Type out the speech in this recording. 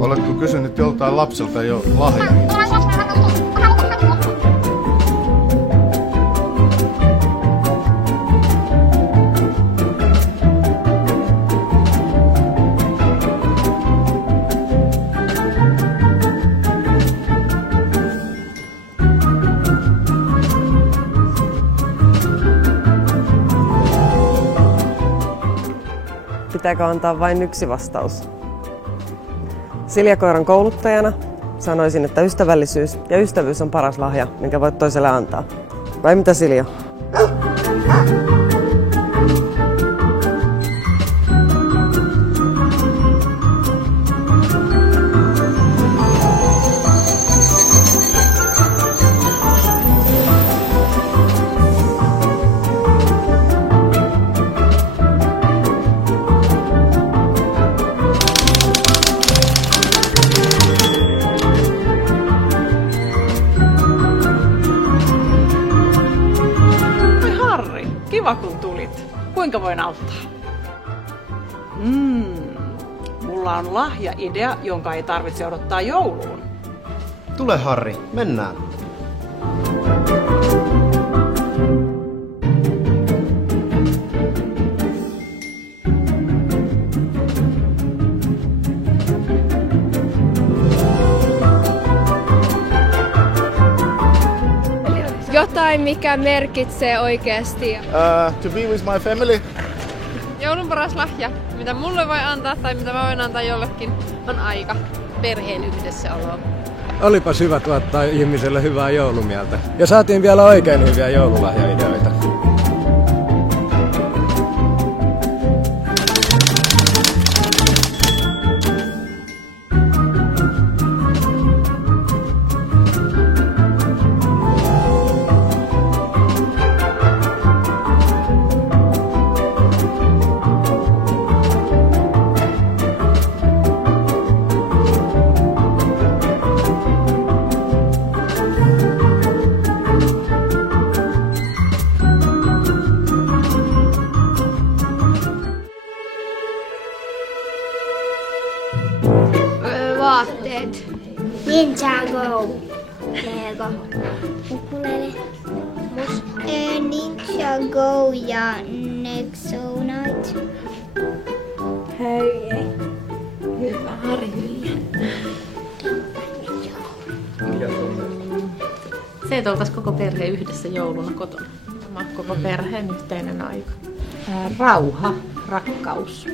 Oletko kysynyt joltain lapselta jo lahjaa? Pitääkö antaa vain yksi vastaus? Siljakoiran kouluttajana sanoisin, että ystävällisyys ja ystävyys on paras lahja, minkä voit toiselle antaa. Vai mitä, Silja? Kiva kun tulit. Kuinka voin auttaa? Mulla on lahjaidea, jonka ei tarvitse odottaa jouluun. Tule Harri, mennään. Jotain, mikä merkitsee oikeasti. To be with my family. Joulun paras lahja, mitä mulle voi antaa tai mitä mä voin antaa jollekin, on aika. Perheen yhdessäolo. Olipas hyvä tuottaa ihmiselle hyvää joulumieltä. Ja saatiin vielä oikein hyviä joululahjaideoita. Vaatteet. Ninjago. Lego. Ukulele. Ninjago ja Nexonite. Hei. Hyvä, Harri Hylje. Se, että oltaisiin koko perhe yhdessä jouluna kotona. Koko perheen yhteinen aika. Rauha, rakkaus.